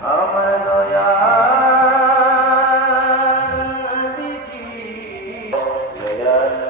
আমার দয়া দয়া